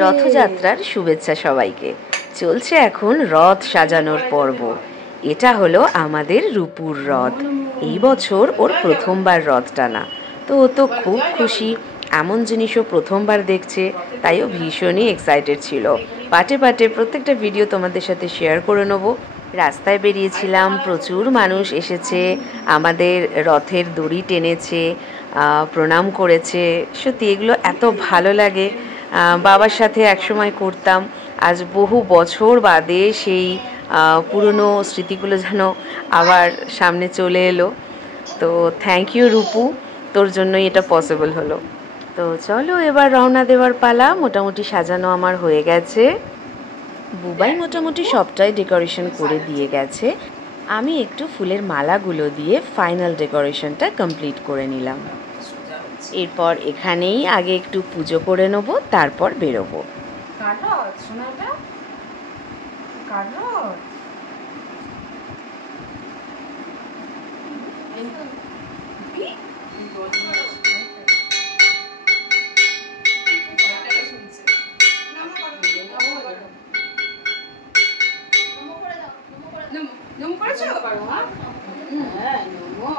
রথযাত্রার শুভেচ্ছা সবাইকে। চলছে এখন রথ সাজানোর পর্ব। এটা হলো আমাদের রূপুর রথ। এই বছর ওর প্রথমবার রথ টানা, তো ও তো খুব খুশি। এমন জিনিসও প্রথমবার দেখছে, তাই ও ভীষণই এক্সাইটেড ছিল। পাটে পাটে প্রত্যেকটা ভিডিও তোমাদের সাথে শেয়ার করে নেবো। রাস্তায় বেরিয়েছিলাম, প্রচুর মানুষ এসেছে, আমাদের রথের দড়ি টেনেছে, প্রণাম করেছে। সত্যি এগুলো এত ভালো লাগে। বাবার সাথে একসময় করতাম, আজ বহু বছর বাদে সেই পুরনো স্মৃতিগুলো যেন আবার সামনে চলে এলো। তো থ্যাংক ইউ রূপু, তোর জন্যই এটা পসিবল হলো। তো চলো এবার রওনা দেওয়ার পালা। মোটামুটি সাজানো আমার হয়ে গেছে, বুবাই মোটামুটি সবটাই ডেকোরেশন করে দিয়ে গেছে। আমি একটু ফুলের মালাগুলো দিয়ে ফাইনাল ডেকোরেশনটা কমপ্লিট করে নিলাম। এরপর এখানেই আগে একটু পুজো করে নেব, তারপর বেরোবো। নমো করেছো? হ্যাঁ নমো।